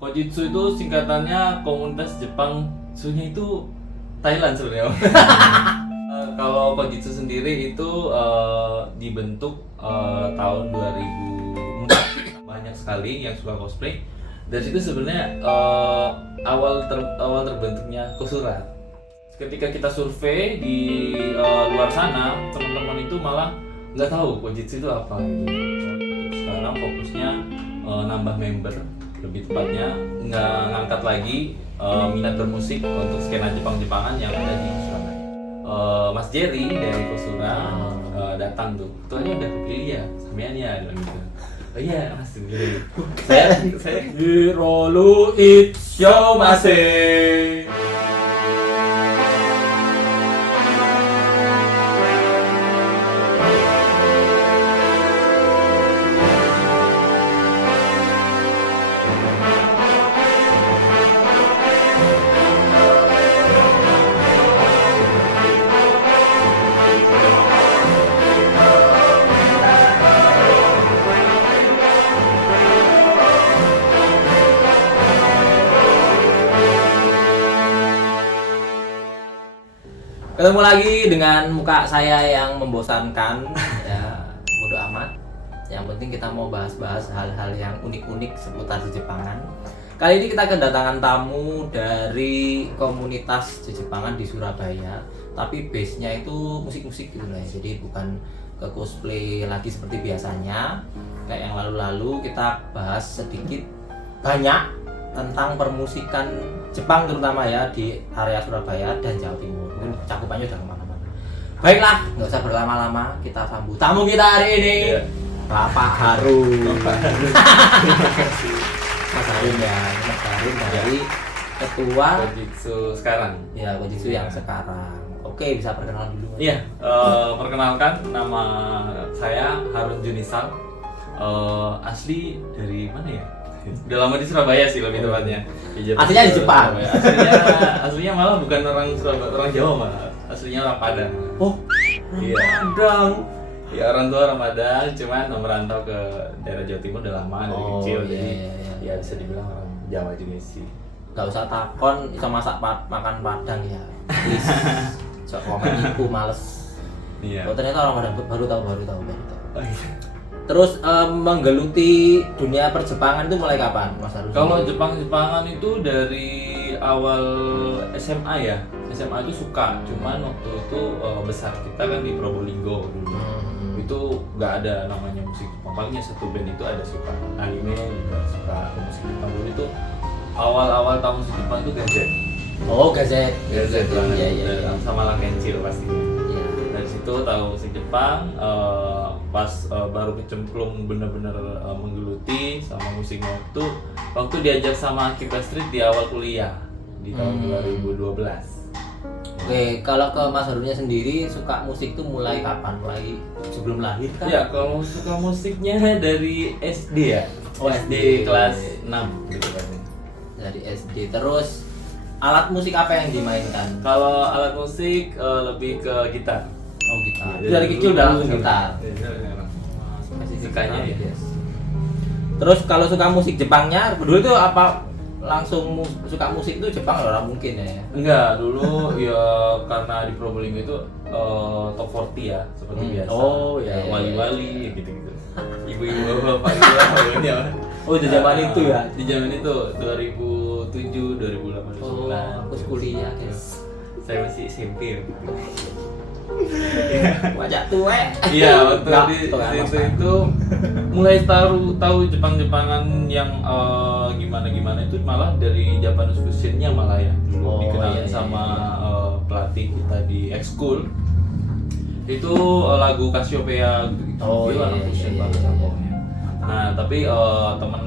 Kojitsu itu singkatannya komunitas Jepang, sebenarnya itu Thailand sebenarnya. Kalau Kojitsu sendiri itu dibentuk tahun 2004. Banyak sekali yang suka cosplay. Dari situ sebenarnya awal terbentuknya Kosura. Ketika kita survei di luar sana, teman-teman itu malah nggak tahu Kojitsu itu apa. Sekarang fokusnya nambah member, lebih tepatnya nggak ngangkat lagi minat bermusik untuk skena Jepang-Jepangan yang ada di Surabaya. Mas Jerry dari Kosura datang tuh, tuh aja udah kepilih ya, sampean ya, bilang gitu. Oh iya Mas Jerry. saya Hirolu Itshou Mase. Ketemu lagi dengan muka saya yang membosankan, ya bodo amat. Yang penting kita mau bahas-bahas hal-hal yang unik-unik seputar Jepangan. Kali ini kita kedatangan tamu dari komunitas Jepangan di Surabaya, tapi base-nya itu musik-musik gitu lah ya. Jadi bukan ke cosplay lagi seperti biasanya. Kayak yang lalu-lalu kita bahas sedikit banyak tentang permusikan Jepang terutama ya di area Surabaya dan Jawa Timur. Mungkin cakupannya udah kemana-mana. Baiklah, nggak usah berlama-lama, kita sambut tamu kita hari ini. Iya. Bapak Harun. Mas Harun ya, Mas Harun dari ketua Kojitsu sekarang. ya Kojitsu yang sekarang. Oke, bisa perkenalan dulu. Iya, perkenalkan nama saya Harun Junisal. Asli dari mana ya? Udah lama di Surabaya sih lebih tepatnya. Aslinya di Jepang. Aslinya malah bukan orang Surabaya, orang Jawa malah. Aslinya orang Padang. Oh, Iya. Padang. Ya orang tua orang Padang, cuman merantau ke daerah Jawa Timur udah lama dari kecil, jadi ya bisa dibilang orang Jawa juga sih. Gak usah takon, bisa masak makan Padang ya. Please. Sok komen iku males. Iya. Oh ternyata orang Padang baru tahu. Oh, iya. Terus menggeluti dunia perjepangan itu mulai kapan, Mas Harun? Kalau Jepang-Jepangan itu dari awal SMA ya. SMA itu suka, cuman waktu itu besar kita kan di Probolinggo dulu. Itu nggak ada namanya musik Jepang. Palingnya satu band itu ada suka anime, juga suka musik Jepang. Dulu itu awal-awal tahu musik Jepang itu Gazette. Oh, Gazette Banget. Iya. Sama La Kencil pasti. Iya. Dari situ tahu musik Jepang, pas baru kecemplung bener-bener menggeluti sama musiknya waktu diajak sama Akira Street di awal kuliah di tahun 2012. Oke, kalau ke Mas Harunnya sendiri suka musik tuh mulai kapan? Mulai sebelum lahir kan? Ya, kalau suka musiknya dari SD ya. Oh, SD kelas 6 gitu kan. Dari SD. Terus alat musik apa yang dimainkan? Kalau alat musik lebih ke gitar. Oh, gitar. Ya, Dari kecil udah langsung gitar. Sukanya ya. Yes. Terus kalau suka musik Jepangnya, dulu itu apa langsung suka musik itu Jepang orang mungkin ya? Enggak, dulu ya karena di Probolinggo itu top 40 ya seperti biasa. Oh iya. Wali-wali gitu-gitu. Ibu-ibu bapak ya. Oh di zaman itu ya? Di zaman itu 2007, 2008, 2009. Oh, aku kuliah guys. Saya masih SMP ya. Wajah tua. Iya, waktu di situ itu mulai tahu Jepang-Jepangan yang gimana itu malah dari Japanese fusionnya malah ya. Dulu dikenalin sama pelatih kita di ekskul. Itu lagu Cassiopeia gitu-gitu. Oh Gila, iya. fusion banget pokoknya. Nah, tapi teman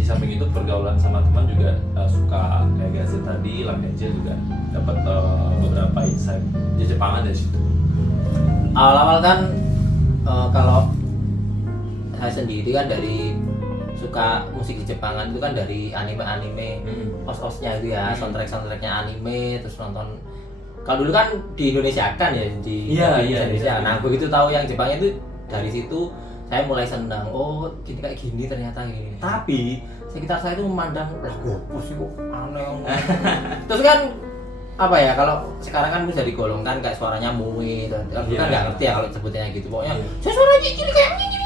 di samping itu pergaulan sama teman juga suka kayak Gazette tadi, Lakencil juga dapat beberapa insight di Jepangan dari situ. Awal-awal kan kalau saya sendiri kan dari suka musik di Jepangan itu kan dari anime-anime os-osnya itu ya, soundtrack-soundtracknya anime, terus nonton. Kalau dulu kan di Indonesia kan ya di Indonesia. Nah begitu tahu yang Jepangnya itu dari situ saya mulai senang. Oh gini kayak gini ternyata gini. Tapi sekitar saya itu memandang lah gopo sih kok aneh. Terus kan apa ya, kalau sekarang kan bisa digolongkan kayak suaranya muwi kan nggak ngerti ya kalau sebutnya gitu, pokoknya saya suaranya gini kayak gini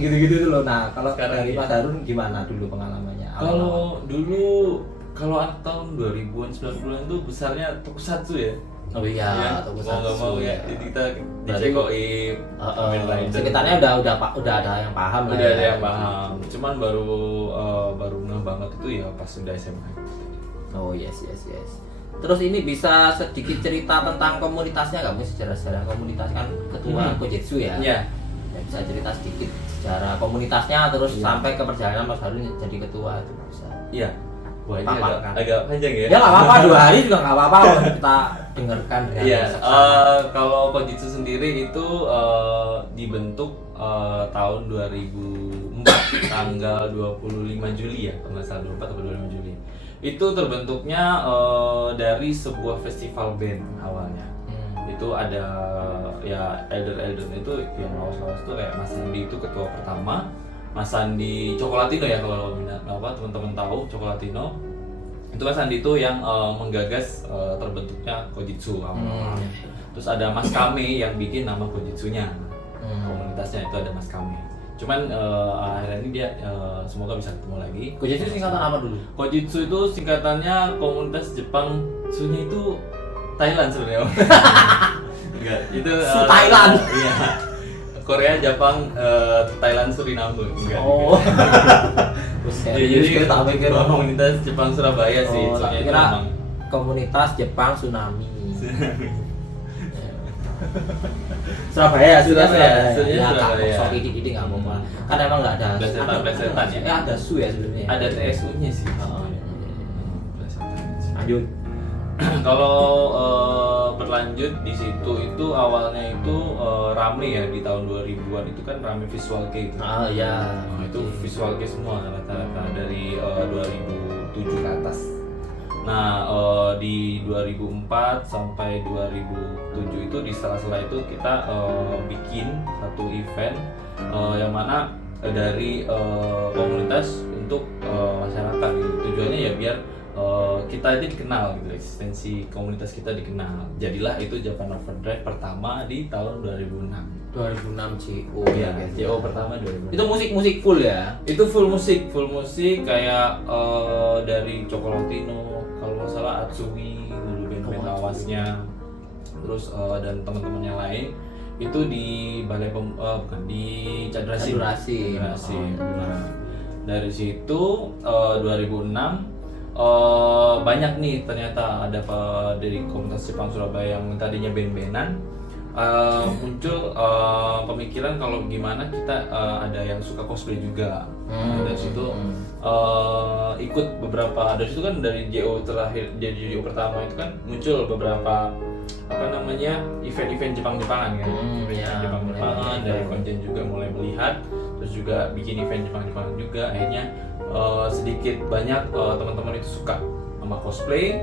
gitu-gitu tuh loh. Nah kalau Sekarang dari Mas Harun gimana dulu pengalamannya? Kalau dulu anak tahun 2000-an 90-an tuh besarnya tokusatsu ya. Oh iya, Ya, tokusatsu. mau nggak mau ya, jadi kita dicekoin Kamen Rider. Sekitarnya udah ada yang paham lah. Udah ya. ada yang paham. Cuman baru ngeh banget itu ya pas sudah SMA. Oh yes. Terus ini bisa sedikit cerita tentang komunitasnya nggak, mungkin sejarah komunitas kan ketua Kojitsu ya? Iya. Ya, bisa cerita sedikit sejarah komunitasnya terus sampai ke perjalanan Mas Harun jadi ketua itu bisa. Iya. Wah ini Paparkan. agak panjang ya. Ya nggak apa-apa, 2 hari juga nggak apa-apa kita dengarkan. Iya. Kalau Kojitsu sendiri itu dibentuk tahun 2004 tanggal 25 Juli ya, kalau nggak salah 24 atau 25 Juli. Itu terbentuknya dari sebuah festival band awalnya. Itu ada ya elder itu yang lawas-lawas itu kayak Mas Sandi itu ketua pertama, Mas Sandi Coklatino ya kalau teman-teman tahu Coklatino. Itu Mas Sandi itu yang menggagas terbentuknya Kojitsu awal. Terus ada Mas Kame yang bikin nama Kojitsunya. Komunitasnya itu ada Mas Kame. Cuman akhirnya ini dia semoga bisa ketemu lagi. Kojitsu singkatan apa dulu? Kojitsu itu singkatannya Komunitas Jepang Sunyi itu Thailand sebenarnya. Enggak, itu Thailand. Iya. Korea, Jepang, Thailand, Suriname. Enggak. Oh. Jadi tak pikir Komunitas Jepang Surabaya sih. Oh, tak Sunyi itu kira memang komunitas Jepang Tsunami. Surabaya sudah Surabaya. ya tak Surabaya. sorry didik nggak apa-apa kan emang nggak ada Plesetan ya. ada su ya sebenarnya Ada TSU-nya sih. lanjut. Kalau berlanjut di situ itu awalnya itu rame ya di tahun 2000-an itu kan rame visual kei itu. Ya Nah, itu visual kei semua rata-rata dari 2007 ke atas. Nah, di 2004 sampai 2007 itu di sela-sela itu kita bikin satu event yang mana dari komunitas untuk masyarakat gitu. Tujuannya ya biar kita ini dikenal gitu, eksistensi komunitas kita dikenal. Jadilah itu Japan Overdrive pertama di tahun 2006. 2006 JO Ya, JO pertama 2006. itu musik full ya? Itu full musik kayak dari Coklatino, kalau nggak salah Atsui dulu band-band lawasnya, terus dan teman-teman yang lain itu di bukan di Cadrasin. Nah, dari situ 2006 banyak nih ternyata ada dari komunitas Jepang Surabaya yang tadinya band-bandan muncul pemikiran kalau gimana kita ada yang suka cosplay juga. Dari situ ikut beberapa, dari situ kan dari JO terakhir, jadi JO pertama itu kan muncul beberapa event-event Jepang-Jepangan kan. Jepang-Jepangan dari konjen juga mulai melihat, terus juga bikin event Jepang-Jepangan juga. Akhirnya sedikit banyak teman-teman itu suka sama cosplay.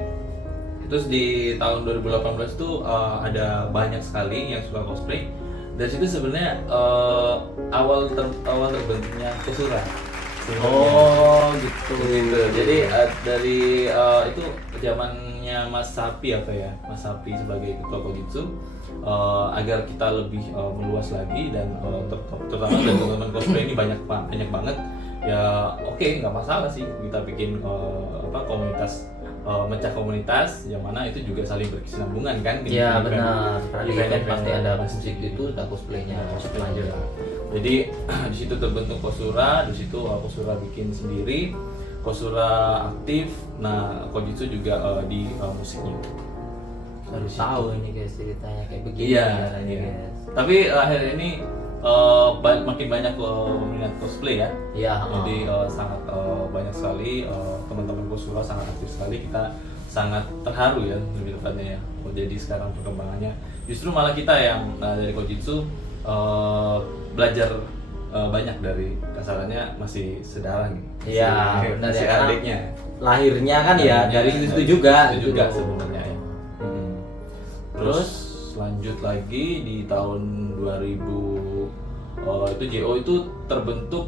Terus di tahun 2018 tuh ada banyak sekali yang suka cosplay. Dari situ sebenarnya awal terbentuknya Kosura. Oh gitu. Jadi dari itu zamannya Mas Sapi Mas Sapi sebagai ketua Kojitsu, agar kita lebih meluas lagi dan terutama dari teman-teman cosplay ini banyak banget. Ya oke, nggak masalah sih kita bikin komunitas, mecah komunitas yang mana itu juga saling berkesinambungan kan. Iya benar. Event pasti ada pasti musik itu, ada cosplaynya. Cosplaynya. Jadi di situ terbentuk Kosura, di situ Kosura bikin sendiri, Kosura aktif. Nah, Kojitsu juga di musiknya. Baru tahu ini guys ceritanya kayak begini. Iya. Guys. Tapi akhir ini makin banyak peminat cosplay ya. Iya. Jadi sangat banyak sekali teman-teman Kosura sangat aktif sekali. Kita sangat terharu ya lebih tepatnya ya. Jadi sekarang perkembangannya justru malah kita yang dari Kojitsu belajar banyak dari kasarannya masih sedarah nih. Iya benar ya. Adiknya. Lahirnya kan ya dari situ juga. Itu juga sebenarnya ya. Terus lanjut lagi di tahun 2010 itu JO itu terbentuk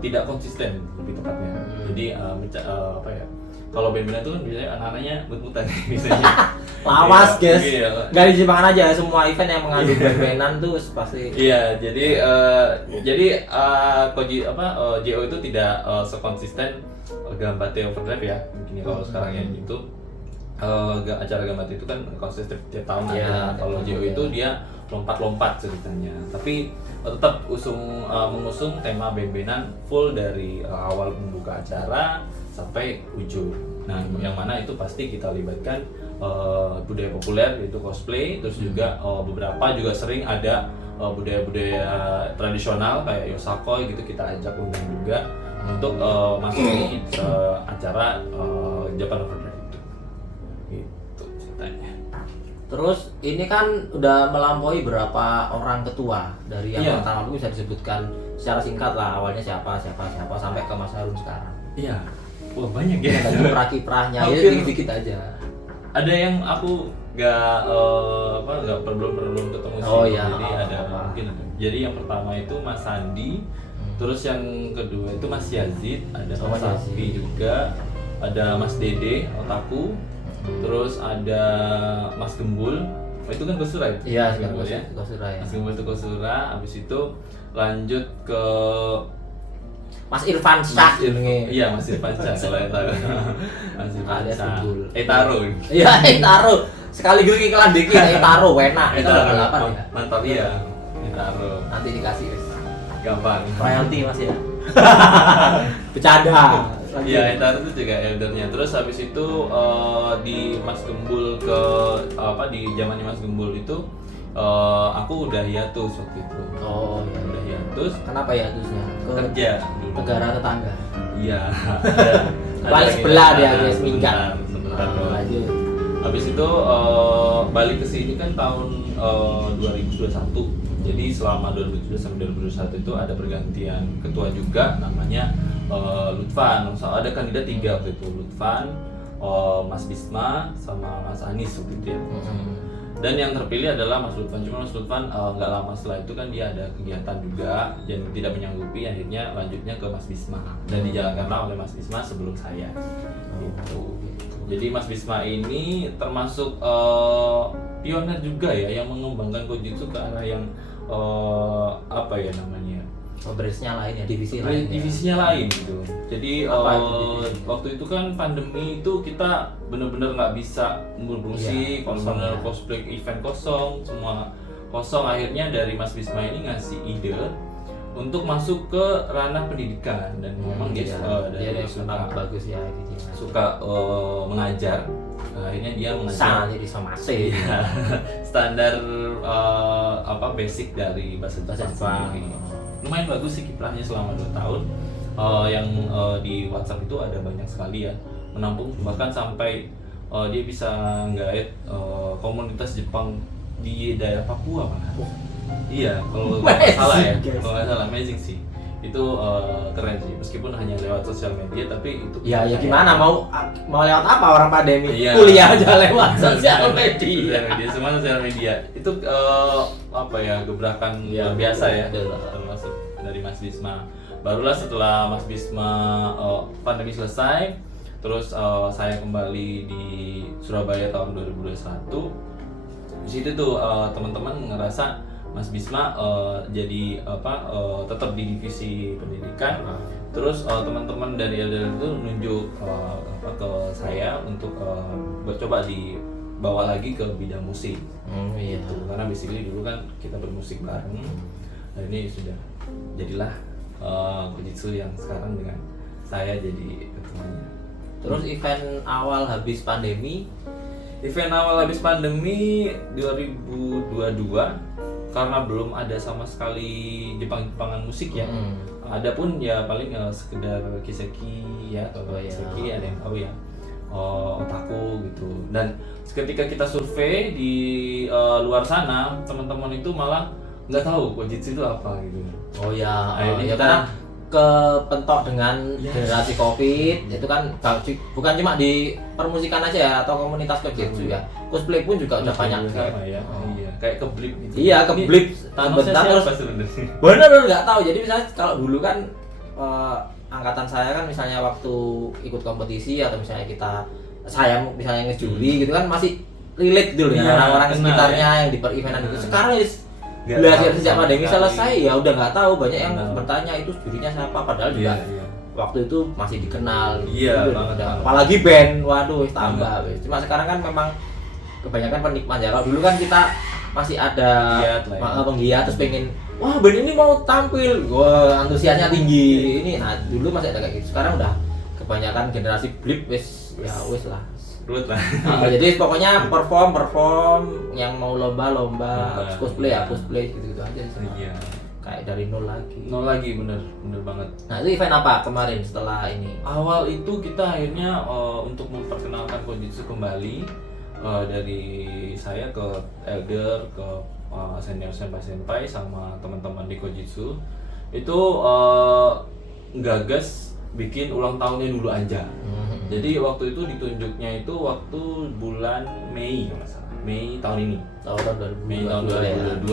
tidak konsisten lebih tepatnya. Jadi apa ya? Kalau band-band itu kan biasanya anak-anaknya mut-mutan biasanya. Lawas guys, Iya. nggak di Jepangan aja, semua event yang mengandung band-bandan tuh pasti. Iya, jadi JO itu tidak sekonsisten Gambate Overdrive ya, mungkin kalau sekarang ya itu acara Gambate itu kan konsisten tiap tahun Iya, ada. Kalau JO itu dia lompat-lompat ceritanya, tapi tetap mengusung tema band-bandan full dari awal membuka acara sampai ujung. Nah, yang mana itu pasti kita libatkan budaya populer yaitu cosplay, terus juga beberapa juga sering ada budaya-budaya tradisional kayak yosakoi gitu kita ajak undang juga untuk masuk di acara Japan Overdrive itu. Gitu ceritanya. Terus ini kan udah melampaui berapa orang ketua dari yang Iya. pertama itu bisa disebutkan secara singkat lah awalnya siapa sampai ke Mas Harun sekarang. Iya. Wah, banyak ya. Ada kiprah-kiprahnya ya Hampir. dikit-dikit aja. Ada yang aku belum ketemu sih. Oh, iya. Jadi ada mungkin ada. Jadi yang pertama itu Mas Sandi, terus yang kedua itu Mas Yazid, ada Oh, Mas Mas Safi Yazid. juga, ada Mas Dede Otaku, terus ada Mas Gembul. Oh, itu kan Kosura ya? Iya, Mas Gembul ya. Kosura ya. Mas Gembul itu Kosura, habis itu lanjut ke Mas Irfan Syah jenenge. Iya, Mas Irfan Syah kalau yang tahu. Mas Irfan Alias Syah. Gembul. Taro. Iya, Taro. Sekali gue iklan dikit, Taro enak. Itu udah 8 ya. Mantap iya. Taro. Nanti dikasih wis. Gampang. Royalty Mas ya. Bercanda. Iya, Taro itu juga eldernya. Terus habis itu di Mas Gembul di zamannya Mas Gembul itu aku udah hiatus waktu itu. Oh, iya. Udah hiatus Kenapa ya terusnya? Ke kerja dulu. negara tetangga. Iya. Balik sebelah dia guys, minggat. Sebentar Nah, doang. lanjut. Habis itu balik ke sini kan tahun 2021. Jadi selama 2017 sampai 2021 itu ada pergantian ketua juga namanya Lutfan. Ada kandidat 3 waktu itu, Lutfan, Mas Bisma sama Mas Anis waktu itu ya. Dan yang terpilih adalah Mas Lutfan. Cuma Mas Lutfan nggak lama setelah itu kan dia ada kegiatan juga dan tidak menyanggupi, akhirnya lanjutnya ke Mas Bisma dan dijalankanlah oleh Mas Bisma sebelum saya. Gitu. Jadi Mas Bisma ini termasuk pionir juga ya yang mengembangkan Kojutsu ke arah yang apa ya namanya? Branch-nya lain ya, divisi lain. Divisinya lain gitu. Jadi Apa itu divisinya? waktu itu kan pandemi itu kita benar-benar nggak bisa Iya, musik, kosong benar-benar ya. cosplay event kosong, semua kosong. Akhirnya dari Mas Bisma ini ngasih ide untuk masuk ke ranah pendidikan dan memang dia dia suka bagus ya divisinya. suka mengajar. Akhirnya dia mengajar Sangat jadi somase. Iya, standar basic dari bahasa Bahasa Jepang Jepang. sendiri. Lumayan bagus sih kiprahnya selama 2 tahun. Yang di WhatsApp itu ada banyak sekali ya menampung, bahkan sampai dia bisa nggait komunitas Jepang di daerah Papua malah. Iya, kalau nggak salah ya, Amazing, guys. kalau nggak salah amazing sih. Itu keren sih, meskipun hanya lewat sosial media tapi itu. Ya gimana mau lewat apa orang pandemi? Iya. Kuliah aja lewat sosial media. Sosial media, semua sosial media. Itu gebrakan Iya, luar biasa ya, betul. termasuk dari Mas Bisma. Barulah setelah Mas Bisma pandemi selesai, terus saya kembali di Surabaya tahun 2021. Di situ tuh teman-teman ngerasa Mas Bisma tetap di divisi pendidikan. Terus teman-teman dari elder itu nunjuk ke saya untuk coba dibawa lagi ke bidang musik. Iya. Gitu. Karena basically dulu kan kita bermusik bareng. Dan ini sudah jadilah Kojutsu yang sekarang dengan saya jadi ketuanya. Terus event awal habis pandemi, Event awal habis pandemi 2022 karena belum ada sama sekali Jepang-Jepangan musik ya. Ada pun ya paling sekedar kiseki ya, kalau Oh, iya. kiseki ada yang tahu ya. Otaku gitu. Dan ketika kita survei di luar sana, teman-teman itu malah nggak tahu Kojutsu itu apa gitu. oh ya, Akhirnya ya kita- karena kepentok dengan Yes. generasi Covid itu kan bukan cuma di permusikan aja ya atau komunitas Kojutsu ya, cosplay pun juga udah banyak sama ya. Oh. Iya. kayak keblip gitu. Iya, keblip. Thanosnya Bentar, siapa terus sebenarnya? bener nggak tahu. Jadi misalnya kalau dulu kan angkatan saya kan misalnya waktu ikut kompetisi atau misalnya saya misalnya ngejuri gitu kan masih relate dulu Iya, dengan orang-orang kenal, sekitarnya ya. yang di per-evenan itu. Sekarang Nggak belajar tahu sejak sama pandemi sekali. selesai ya udah nggak tahu, banyak yang Kenal. bertanya itu jurinya siapa, padahal juga Iya. waktu itu masih dikenal. Iya, Gitu, banget, udah. banget. Apalagi band, waduh tambah. Cuma sekarang kan memang kebanyakan penikmat ya. Kalau dulu kan kita masih ada Penggiat lah ya. penggiat terus pengen wah band ini mau tampil, wah antusiasnya tinggi ini. Nah dulu masih ada kayak gitu. Sekarang udah kebanyakan generasi blip wis ya wis lah. Ruwet lah. Jadi pokoknya perform yang mau lomba terus cosplay ya cosplay gitu aja sih. Iya. Kayak dari nol lagi. Nol lagi, bener banget. Nah itu event apa kemarin setelah ini? Awal itu kita akhirnya untuk memperkenalkan Kojitsu kembali, dari saya ke elder, ke senior senpai sama teman-teman di Kojitsu itu gagas bikin ulang tahunnya dulu aja. Jadi waktu itu ditunjuknya itu waktu bulan Mei kalau nggak salah. Mei tahun ini. Mei tahun 2022.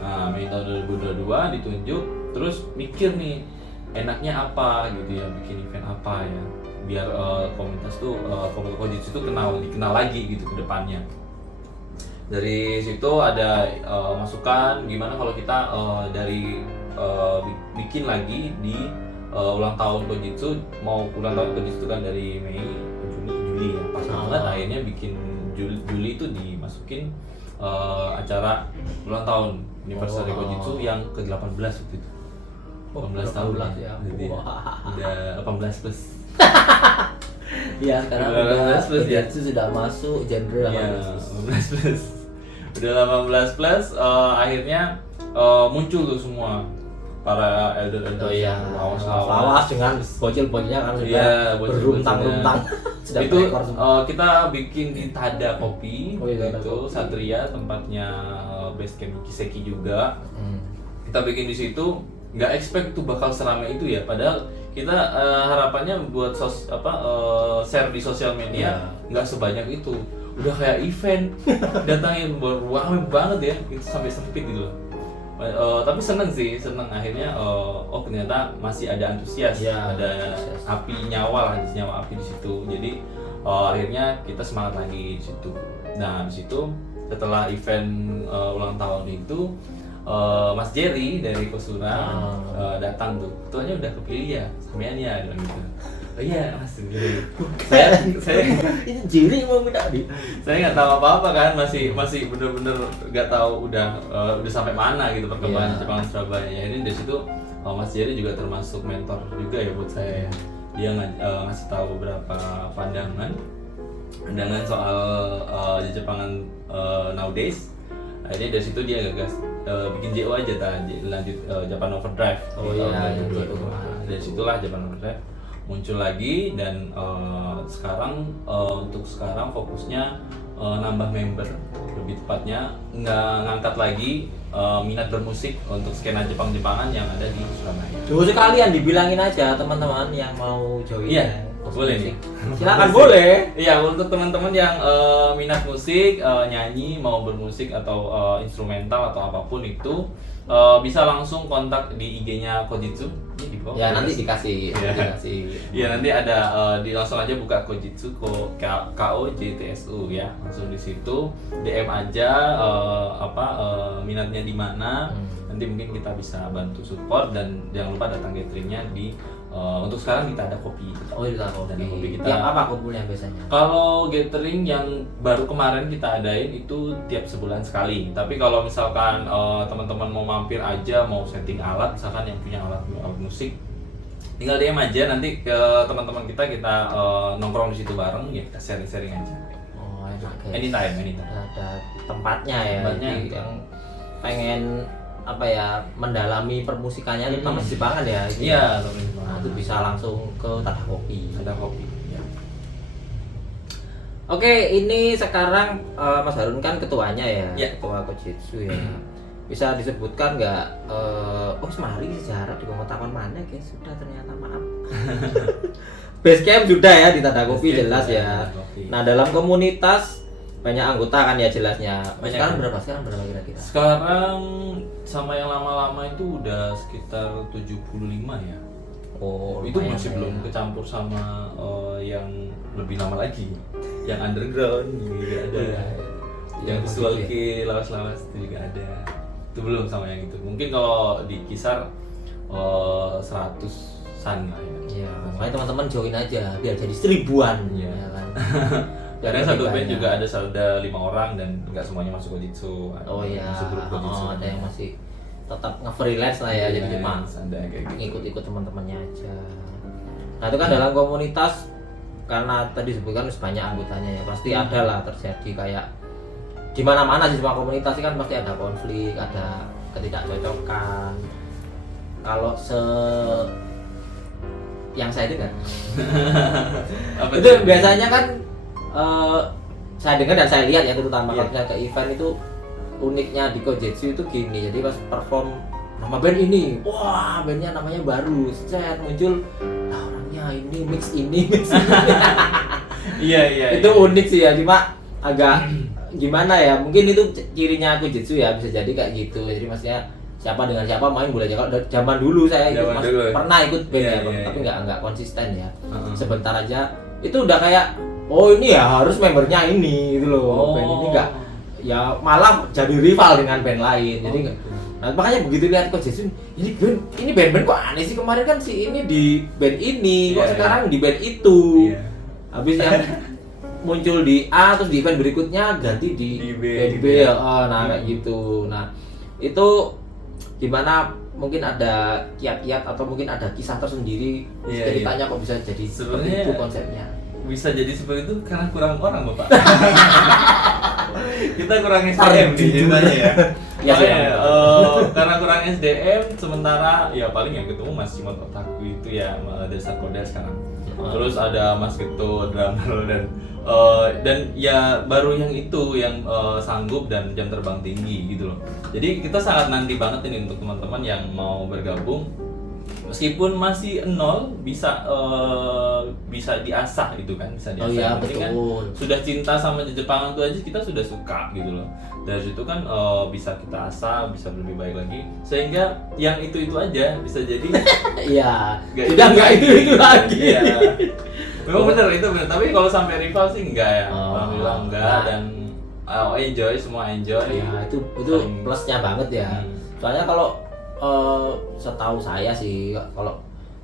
Nah, Mei tahun 2022 ditunjuk, terus mikir nih enaknya apa gitu ya, bikin event apa ya biar komunitas Kojitsu tuh dikenal lagi gitu ke depannya. Dari situ ada masukan gimana kalau kita bikin lagi di ulang tahun Kojitsu, mau ulang tahun Kojitsu kan dari Mei, Juli ya, pas banget akhirnya bikin Juli itu dimasukin acara ulang tahun anniversary Kojitsu yang ke-18 waktu itu. 18 tahun 18 ya. Jadi udah 18 plus. Iya sekarang Udah udah 18 plus ya. Kojitsu sudah masuk genre Iya, 18 plus. 18 plus. Udah 18 plus, akhirnya muncul tuh semua para elder Oh iya, lawas lawas dengan bocil-bocilnya kan sudah Iya, bocil-bocilnya. beruntang-runtang. Sudah itu berekor semua. kita bikin di Tada Kopi. Oh iya, Tada itu Kopi. Satria, tempatnya base camp Kiseki juga. Hmm. Kita bikin di situ, nggak expect tuh bakal seramai itu ya, padahal kita harapannya buat share di sosial media nggak sebanyak itu, udah kayak event datangin ramai banget ya, itu sampai sempit gitu loh. Tapi seneng akhirnya ternyata masih ada antusias, Ya, ada antusias. api nyawa api di situ. Jadi akhirnya kita semangat lagi di situ. Nah di situ setelah event ulang tahun itu Mas Jerry dari Kosura datang tuh, ketuanya udah kepilih ya, sampean ya bilang gitu. Oh iya Mas Jerry. saya Ini Jerry mau minta di. saya nggak tahu apa-apa kan, masih bener-bener nggak tahu udah sampai mana gitu perkembangan Iya. Jepang Surabaya. Ya ini dari situ Mas Jerry juga termasuk mentor juga ya buat saya ya. Dia ngasih tahu beberapa pandangan soal Jepangan nowadays. Akhirnya dari situ dia gagas bikin JO aja lanjut Japan Overdrive. Oh Di iya, tahun yang 2022. JO kemarin. Dari situlah Japan Overdrive muncul lagi, dan sekarang untuk sekarang fokusnya nambah member, lebih tepatnya ngangkat lagi minat bermusik untuk skena Jepang-Jepangan yang ada di Surabaya. Tuh sekalian dibilangin aja teman-teman yang mau join. Iya, kos boleh musik. nih. Silakan boleh. Iya, untuk teman-teman yang minat musik, nyanyi, mau bermusik atau instrumental atau apapun itu, bisa langsung kontak di IG-nya Kojitsu. Di bawah. Ya nanti dikasih. Iya. Iya, nanti ada langsung aja buka Kojitsu KOJTSU ya. Langsung di situ DM aja minatnya di mana. Nanti mungkin kita bisa bantu support, dan jangan lupa datang gatheringnya di untuk sekarang kita ada kopi. Oh iya, Ada kopi kita. Yang apa kumpulnya biasanya? Kalau gathering yang baru kemarin kita adain itu tiap sebulan sekali. Tapi kalau misalkan teman-teman mau mampir aja, mau setting alat, misalkan yang punya alat musik, tinggal DM aja, nanti ke teman-teman kita nongkrong di situ bareng ya, kita sharing-sharing aja. Oh enak guys. Anytime. Ada tempatnya ya. Tempatnya. Jadi yang pengen mendalami permusikannya terutama Jepangan ya. Iya, Nah, itu bisa langsung ke Tada Kopi. ada kopi. Ya. Oke, ini sekarang Mas Harun kan ketuanya ya, Ya. ketua Kojitsu ya. Bisa disebutkan nggak? Semari sejarah di Komotakon mana guys? Sudah ternyata maaf. Basecamp sudah ya di Tada Kopi Basecamp jelas sudah, ya. Tada Kopi. Nah dalam komunitas banyak anggota kan ya jelasnya. Banyak. Sekarang berapa kira-kira? Sekarang sama yang lama-lama itu udah sekitar 75 ya. Oh, Itu lumayan masih ya. belum kecampur sama yang lebih lama lagi, yang underground juga ada, Iya. yang Yang visual begitu kei lawas-lawas itu juga ada. Itu belum sama yang itu. Mungkin kalau di kisar 100-an lah ya. Iya, makanya teman-teman join aja biar jadi 1000-an. Iya. Ya kan. Kadang Biar satu lebih band banyak. juga ada 5 orang dan nggak semuanya masuk Kojitsu. Oh iya, Masuk grup Kojitsu. ada yang masih tetap nge-freelance lah ya, jadi cuma ada kayak gitu. ngikut-ikut teman-temannya aja. Nah itu kan dalam komunitas, karena tadi sebutkan banyak anggotanya ya, pasti ada lah terjadi kayak di mana-mana sih semua komunitas kan pasti ada konflik, ada ketidakcocokan. Kalau yang saya dengar Apa itu tuh? biasanya kan saya dengar dan saya lihat ya, terutama Iya. kalau misalnya ke event itu uniknya di Kojitsu itu gini, jadi pas perform nama band ini, wah bandnya namanya baru, set muncul, nah orangnya ini mix ini. Iya. Itu unik sih ya, cuma agak gimana ya, mungkin itu cirinya Kojitsu ya, bisa jadi kayak gitu. Jadi maksudnya siapa dengan siapa main boleh aja. Kalau dari zaman dulu saya ikut, Zaman dulu ya? pernah ikut band Iya, ya, iya, tapi iya. nggak konsisten ya. Heeh. Sebentar aja itu udah kayak, oh ini ya harus membernya ini gitu loh. Band ini enggak, ya malah jadi rival dengan band lain. Jadi nggak. Nah makanya begitu lihat Kojitsu, ini band kok aneh sih, kemarin kan si ini di band ini, kok Iya, sekarang di band itu. Iya. Habis yang muncul di A, terus di event berikutnya ganti di Di B, band B. gitu ya. Nah kayak gitu. Nah itu gimana, mungkin ada kiat-kiat atau mungkin ada kisah tersendiri Iya, ceritanya kok bisa jadi seperti Sebenarnya itu konsepnya. Bisa jadi seperti itu karena kurang orang, Bapak. Kita kurang SDM Tarik nih ceritanya ya. Iya sih, Makanya, ya. karena kurang SDM, sementara ya paling yang ketemu Mas Cimot Otaku itu ya, Desa Koda sekarang. Terus ada Mas Gito drummer dan ya baru yang itu yang sanggup dan jam terbang tinggi gitu loh. Jadi kita sangat nanti banget ini untuk teman-teman yang mau bergabung. Meskipun masih nol, bisa diasah gitu kan, bisa diasah. Oh iya, Yang penting kan betul. sudah cinta sama Jepangan tuh aja kita sudah suka gitu loh. Dari situ kan bisa kita asah, bisa lebih baik lagi, sehingga yang itu aja bisa jadi Iya, nggak sudah nggak itu lagi. Iya. Memang bener itu bener. Tapi kalau sampai rival sih enggak ya. Oh. Alhamdulillah enggak, Nah. dan enjoy, semua enjoy. Ya itu Saling- plusnya banget ya. Hmm. Soalnya kalau setahu saya sih, kalau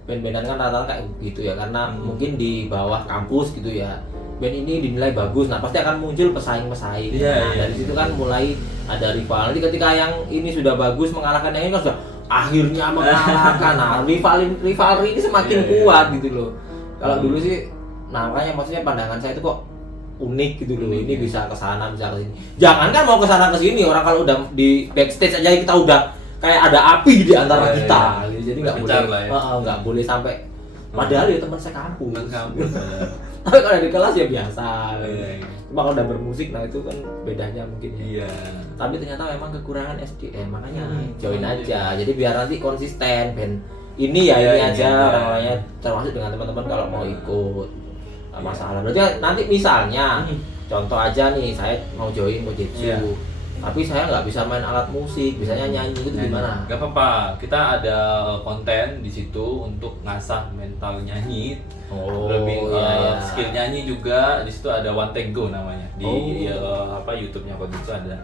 band-bandan kan rata-rata kayak gitu ya, karena mungkin di bawah kampus gitu ya, band ini dinilai bagus, nah pasti akan muncul pesaing-pesaing. Iya, Nah iya. dari situ kan mulai ada rival. Nanti ketika yang ini sudah bagus mengalahkan yang ini kan sudah akhirnya mengalahkan. Nah rivalry ini semakin Iya, iya. kuat gitu loh. Kalau Hmm. dulu sih, nah makanya maksudnya pandangan saya itu kok unik gitu loh. Unik, Ini ya. bisa ke sana, bisa ke sini. Jangan kan mau ke sana ke sini, orang kalau udah di backstage aja kita udah kayak ada api di antara Iya, kita. iya. Gitu. Jadi nggak boleh, Berpencar lah ya. nggak boleh sampai. Padahal ya teman sekampus. Teman kampus. Tapi kalau di kelas ya biasa. Iya. Cuma kalau udah bermusik, nah itu kan bedanya mungkin ya. Iya. Tapi ternyata memang kekurangan SDM, makanya Hmm, join iya. aja. Jadi biar nanti konsisten, band ini ya Iya, ini ini aja, aja. orang-orangnya termasuk dengan teman-teman kalau mau ikut. Nggak masalah. Berarti nanti misalnya Hmm. contoh aja nih, saya mau join Kojitsu, Iya. tapi saya nggak bisa main alat musik, bisanya nyanyi itu gimana? Gak apa-apa, kita ada konten di situ untuk ngasah mental nyanyi. Oh, Lebih iya, iya. skill nyanyi juga. Di situ ada One Take Go namanya. Di Oh. YouTube-nya Kojitsu ada.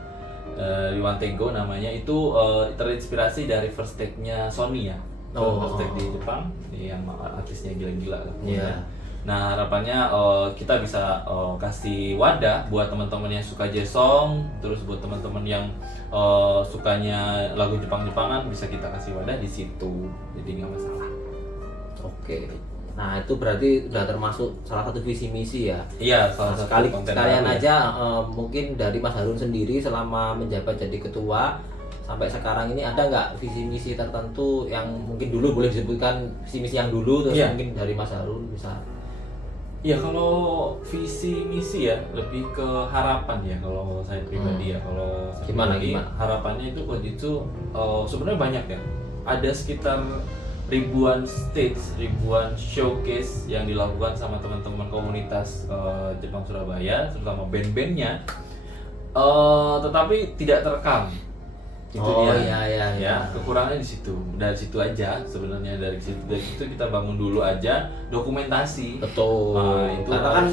Di One Take Go namanya itu terinspirasi dari first take-nya Sony ya. Oh. First take di Jepang, yang artisnya gila-gila lah. Iya. Nah harapannya kita bisa kasih wadah buat teman-teman yang suka jazz song, terus buat teman-teman yang sukanya lagu Jepang-Jepangan bisa kita kasih wadah di situ, jadi nggak masalah. Oke. Nah itu berarti udah termasuk salah satu visi misi ya. Iya, Nah, salah satu konten sekalian baru ya. aja mungkin dari Mas Harun sendiri selama menjabat jadi ketua sampai sekarang ini ada nggak visi misi tertentu yang mungkin dulu boleh disebutkan visi misi yang dulu, terus Iya. mungkin dari Mas Harun bisa. Ya kalau visi misi ya lebih ke harapan ya kalau saya pribadi ya. Kalau saya Gimana, pribadi, gimana? harapannya itu Kojitsu sebenarnya banyak ya. Ada sekitar ribuan stage, ribuan showcase yang dilakukan sama teman-teman komunitas Jepang Surabaya, terutama band-bandnya, tetapi tidak terekam. Itu dia. Ya, kekurangannya di situ. Dari situ aja sebenarnya, dari situ kita bangun dulu aja dokumentasi. Betul. Nah, itu karena kan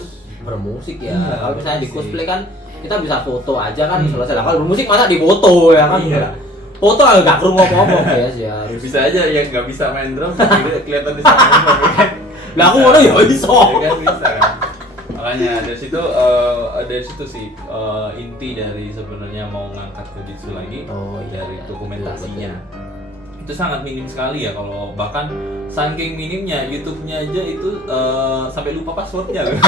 bermusik ya. Iya, Kalau misalnya di bermusik. cosplay kan kita bisa foto aja kan selesai. Lah kalau bermusik masa difoto ya kan? Iya. Foto nggak perlu ngomong guys ya. Harus. Bisa aja yang nggak bisa main drum tapi kelihatan di sana kan. Lah aku ngono ya iso. Ya kan bisa kan. Makanya dari situ sih inti dari sebenarnya mau ngangkat Kojitsu lagi dari dokumentasinya. Itu sangat minim sekali ya, kalau bahkan saking minimnya YouTube-nya aja itu sampai lupa passwordnya loh.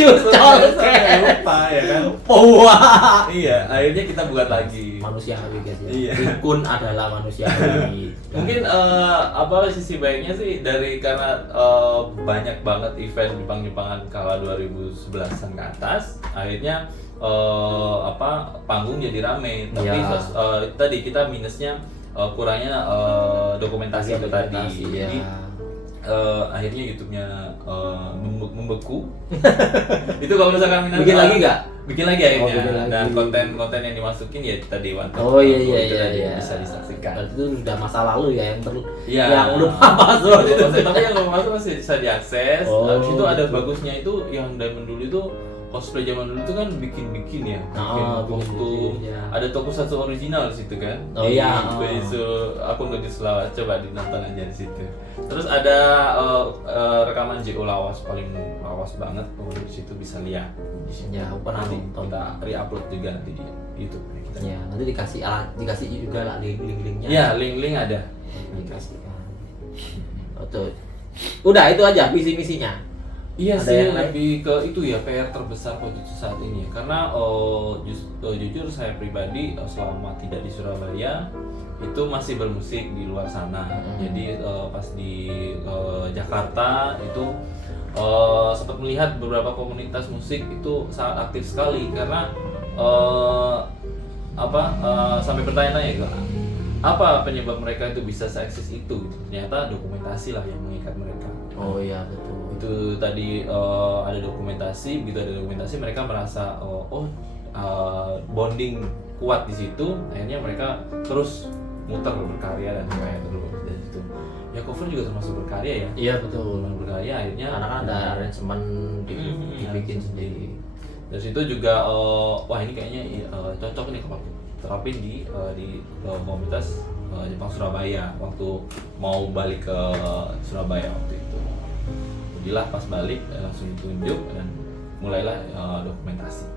Sampai lupa ya kan. Wah. Iya, akhirnya kita buat lagi. Manusiawi guys ya. Iya. Pikun adalah manusiawi. Mungkin sisi baiknya sih karena banyak banget event Jepang-Jepangan kala 2011-an ke atas, akhirnya panggung jadi rame. Tapi tadi kita minusnya kurangnya dokumentasi itu tadi. Ya. Jadi akhirnya YouTube-nya membeku. Itu kalau misalkan minat Bikin lagi nggak? Bikin lagi akhirnya. Bikin lagi. Dan konten yang dimasukin ya tadi Iya. bisa disaksikan. Berarti itu sudah masa lalu ya Iya. yang lupa password itu. Tapi yang lupa password masih bisa diakses. Habis itu ada bagusnya itu yang Diamond dulu itu cosplay zaman dulu itu kan bikin ya, bikin kostum. Ya. Ada tokusatsu original di situ kan. Oh iya. Itu akun Kojitsu Lawas, coba dinonton aja di situ. Terus ada rekaman JO Lawas, paling lawas banget. Di situ bisa lihat. Di sini. Ya, aku pernah nonton. Kita re-upload juga nanti di YouTube kita. Ya, nanti dikasih juga lah link-linknya. Ya, link ada. Dikasih. Betul. Udah itu aja visi-misinya. Iya Ada sih, yang lain? lebih ke itu ya, PR terbesar Kojitsu saat ini karena jujur saya pribadi selama tidak di Surabaya itu masih bermusik di luar sana. Jadi pas di Jakarta itu sempat melihat beberapa komunitas musik itu sangat aktif sekali karena sampai bertanya-tanya gitu, apa penyebab mereka itu bisa seeksis itu? Ternyata dokumentasi lah yang mengikat mereka. Oh iya betul. Itu tadi ada dokumentasi, begitu ada dokumentasi mereka merasa bonding kuat di situ, akhirnya mereka terus muter berkarya dan kayak terus dari situ. Ya cover juga termasuk berkarya ya. Iya betul. Berkarya akhirnya Karena kan ada arrangement dibikin sendiri. Dari situ juga wah ini kayaknya cocok nih kalau terapin di komunitas Jepang Surabaya waktu mau balik ke Surabaya waktu itu. Jadilah pas balik langsung ditunjuk dan mulailah dokumentasi.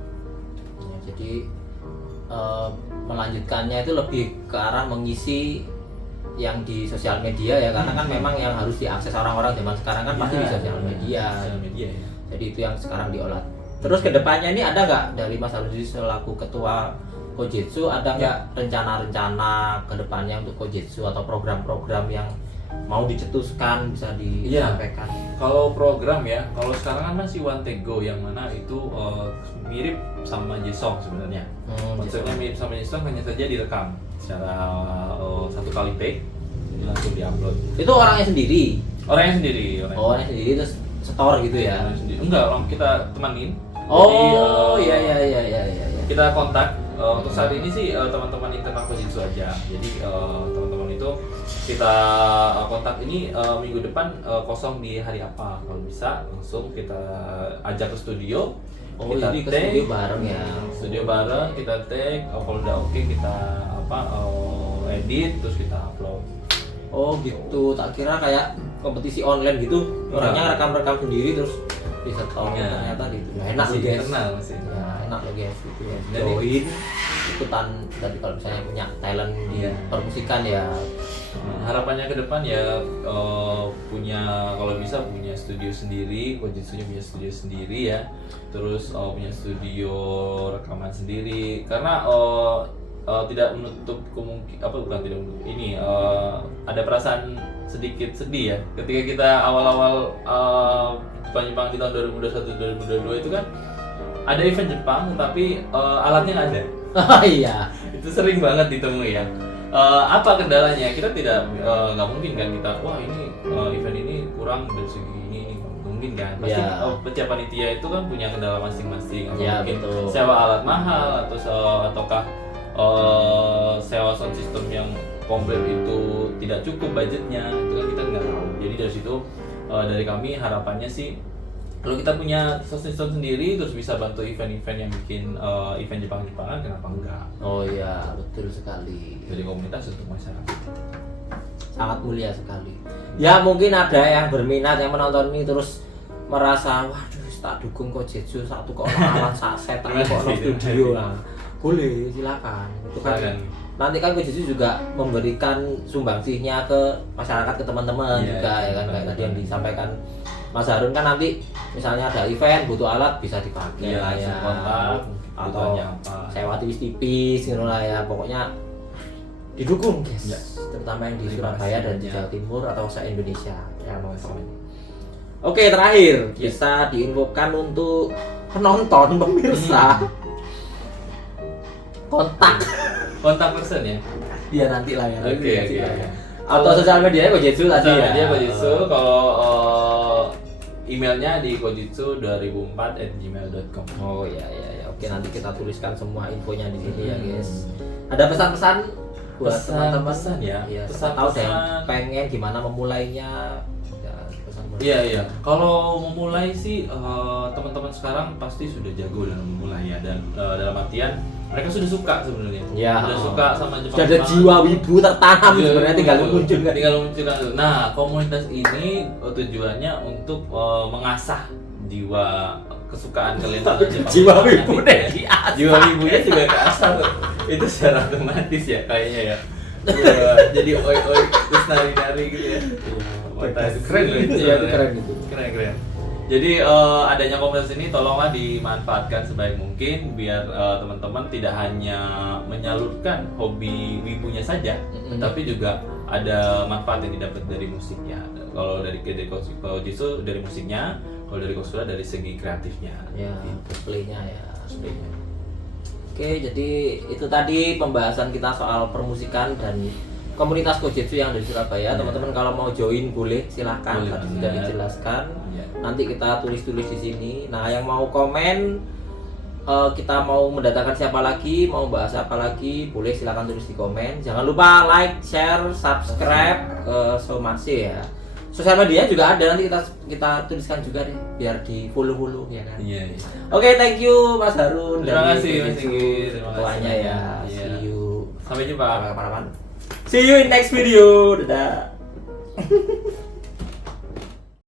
Ya, jadi melanjutkannya itu lebih ke arah mengisi yang di sosial media ya, karena kan memang yang harus diakses orang-orang zaman sekarang kan pasti di sosial media. Sosial media ya. Jadi itu yang sekarang diolah. Terus kedepannya ini ada nggak dari Mas Arudi selaku ketua Kojitsu, ada nggak rencana-rencana kedepannya untuk Kojitsu atau program-program yang mau dicetuskan bisa disampaikan? Kalau program ya, kalau sekarang kan masih One Take Go yang mana itu mirip sama Jesong sebenarnya. Konsepnya mirip sama Jesong, hanya saja direkam secara satu kali take, jadi langsung diupload. Itu orangnya sendiri. Orangnya sendiri. Orangnya sendiri terus store gitu ya? Orangnya sendiri. Enggak, orang kita temanin. Oh iya. Kita kontak. Untuk saat ini sih teman-teman internal Kojitsu aja. Jadi teman-teman itu kita kontak ini minggu depan kosong di hari apa, kalau bisa langsung kita ajak ke studio. Kita jadi ke take, studio bareng ya? Studio bareng, kita take. Kalau udah oke kita edit terus kita upload. Oh gitu, tak kira kayak kompetisi online gitu, orangnya rekam-rekam sendiri terus bisa tahu ternyata gitu. Nah, enak Masih loh guys. kenal masih. Ya, enak loh guys gitu ya. Jadi- Join ikutan tadi kalau misalnya punya talent di Iya. permusikan ya. Harapannya ke depan ya punya, kalau bisa punya studio sendiri, Kojitsunya punya studio sendiri ya. Terus punya studio rekaman sendiri karena tidak menutup tidak menutup ini ada perasaan sedikit sedih ya ketika kita awal-awal Jepang di tahun 2021-2022 itu kan ada event Jepang tetapi alatnya nggak ada. Iya. Itu sering banget ditemui ya. Apa kendalanya? Kita tidak nggak mungkin kan kita wah ini event ini kurang dari segi ini nggak mungkin kan. Pasti Ya. setiap panitia itu kan punya kendala masing-masing. Atau Ya, mungkin betul. sewa alat mahal atau ataukah sewa sound system yang komplit itu tidak cukup budgetnya, itu kan kita nggak tahu. Jadi dari situ dari kami harapannya sih kalau kita punya sound system sendiri terus bisa bantu event-event yang bikin event Jepang-Jepangan, kenapa enggak? Oh iya, betul sekali. Dari komunitas untuk masyarakat. Sangat mulia sekali. Ya mungkin ada yang berminat yang menonton ini terus merasa waduh tak dukung Kojetsu satu kok alat saset tapi kok no studio lah. Boleh silakan. Itu kan Silakan. nanti kan Kojetsu juga memberikan sumbangsihnya ke masyarakat ke teman-teman Iya, juga ya kan kayak tadi yang disampaikan Mas Harun kan nanti misalnya ada event butuh alat bisa dipakai Iya, lah ya. langsung kontak, Atau kebutuhannya apa. sewa tipis-tipis gitu lah ya pokoknya didukung guys Ya. terutama yang di Terima Surabaya kasih dan di banyak. Jawa Timur atau se-Indonesia ya teman-teman. Oke terakhir Ya. bisa diinfokan untuk penonton pemirsa kontak Kontak person ya. ya nanti lah ya nanti Oke. lah ya. Atau sosial medianya Kojetsu tadi Sosial ya. media Kojitsu, kalau emailnya di kojitsu2004@gmail.com. Oh iya iya ya. Oke nanti kita tuliskan semua infonya di sini ya guys. Ada pesan-pesan buat teman-teman Pesan ya. Iya, Pesan tahu deh pengen gimana memulainya. Ya, pesan buat- Iya. Kalau memulai sih teman-teman sekarang pasti sudah jago dalam memulai ya dan dalam artian mereka sudah suka sebenarnya. Ya. Sudah suka sama Jepang. Sudah ada jiwa wibu tertanam Iya, sebenarnya tinggal memunculkan. Tinggal memunculkan. Nah, komunitas ini tujuannya untuk mengasah jiwa kesukaan kalian sama Jepang. Jiwa wibu Nanti deh ya. diasah. Jiwa wibunya juga keasah tuh. Itu secara otomatis ya kayaknya ya. Jadi oi terus nari-nari gitu ya. Wah, itu keren loh itu. Iya, itu sebenarnya. keren itu. Keren. Jadi adanya komunitas ini tolonglah dimanfaatkan sebaik mungkin biar teman-teman tidak hanya menyalurkan hobi wibunya saja, Mm-mm. tapi juga ada manfaat yang didapat dari musiknya. Kalau dari Kojitsu dari musiknya, kalau dari Kosura dari segi kreatifnya. Ya, Gitu. cosplaynya ya. Cosplaynya. Oke, jadi itu tadi pembahasan kita soal permusikan dan komunitas Kojetsu yang ada di Surabaya. Iya. Teman-teman kalau mau join boleh silahkan, Boleh tadi sudah banget. dijelaskan. Iya. Nanti kita tulis-tulis di sini. Nah, yang mau komen kita mau mendatangkan siapa lagi, mau bahas apa lagi, boleh silakan tulis di komen. Jangan lupa like, share, subscribe ke Somasi ya. Sosial media juga ada, nanti kita tuliskan juga deh biar di follow ya kan. Iya. Oke, thank you Mas Harun Terima dari kasih, Mas Kojetsu. Singgi. Terima kasih Ketuanya ya. banyak. Iya. See you. Sampai jumpa. See you in next video. Dadah.